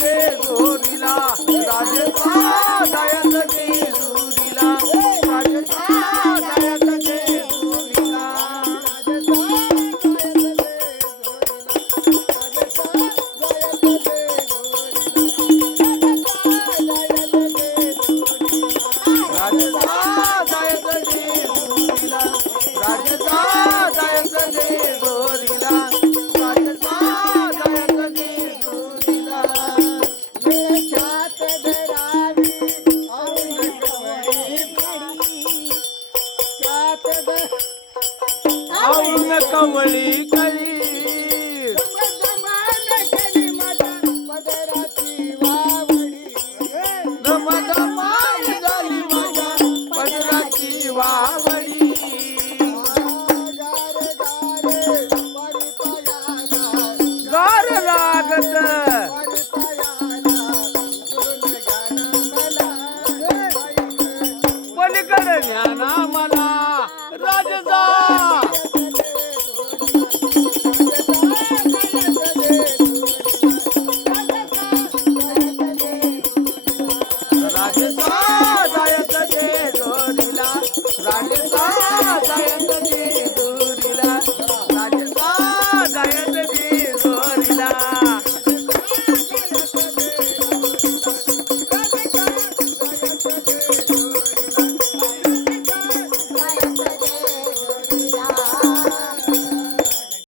ते जोरीला राजसा जायत ते जोरीला राजसा जायत ते जोरीला राजसा जायत ते जोरीला राजसा காவலி రాజు